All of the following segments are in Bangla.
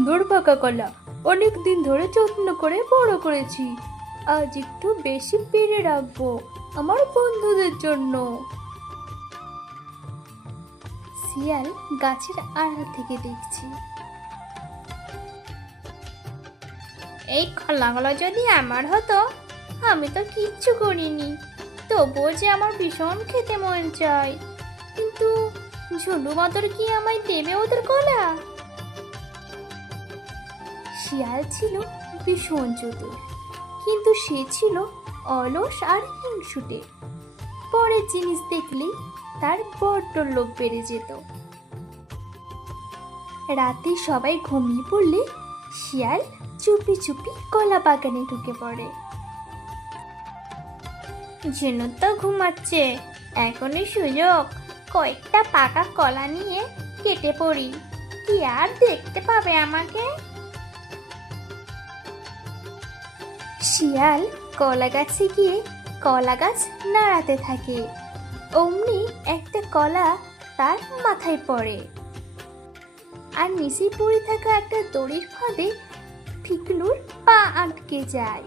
সুন্দর পাকা কলা, অনেক দিন ধরে যত্ন করে বড় করেছি। আজ একটু বেশি পেরে রাখবো আমার বন্ধুদের জন্য। শিয়াল গাছের আড়াল থেকে দেখছি। এই কলাগুলো যদি আমার হতো, আমি তো কিচ্ছু করিনি, তবুও যে আমার ভীষণ খেতে মন চায়। কিন্তু ঝুলু বাঁদর কি আমায় দেবে ওদের কলা? শিয়াল ছিল ভীষণ চতুর, কিন্তু সে ছিল অলস আর হিংসুটে। পরের জিনিস দেখলেই তার বড্ড লোভ বেড়ে যেত। রাতে সবাই ঘুমিয়ে পড়লে শিয়াল চুপি চুপি কলা বাগানে ঢুকে পড়ে। ঝিনু তো ঘুমাচ্ছে, এখনই সুযোগ, কয়েকটা পাকা কলা নিয়ে কেটে পড়ি, কি আর দেখতে পাবে আমাকে। শিয়াল কলা গাছে গিয়ে কলা গাছ নাড়াতে থাকে। অমনি একটা কলা তার মাথায় পড়ে, আর নিচে পড়ে থাকা একটা দড়ির ফাঁদে ফিকলুর পা আটকে যায়।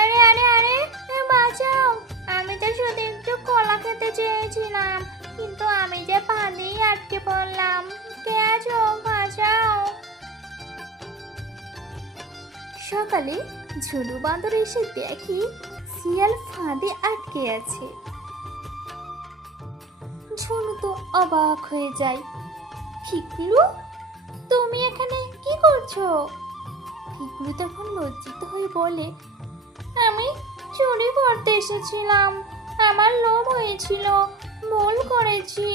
আরে আরে আরে, বাঁচাও! আমি তো শুধু একটু কলা খেতে চেয়েছিলাম, কিন্তু আমি যে ফাঁদেই আটকে পড়লাম। কে আছো? বাঁচাও! সকালে ঝুলু বাঁদর এসে দেখি শিয়াল ফাঁদে আটকে আছে। ঝুনু তো অবাক হয়ে যায়। ফিকলু, তুমি এখানে কি করছো? ফিকলু তখন লজ্জিত হয়ে বলে, আমি চুরি করতে এসেছিলাম, আমার লোভ হয়েছিল, ভুল করেছি।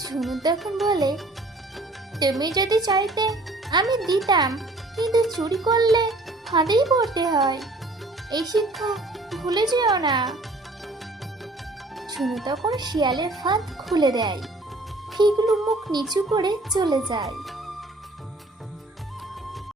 ঝুনু তখন বলে, তুমি যদি চাইতে আমি দিতাম, কিন্তু চুরি করলে ফাঁদেই পড়তে হয়, এই শিক্ষা ভুলে যেও না। ঝুনু তখন শিয়ালের ফাঁদ খুলে দেয়। ফিকলু মুখ নিচু করে চলে যায়।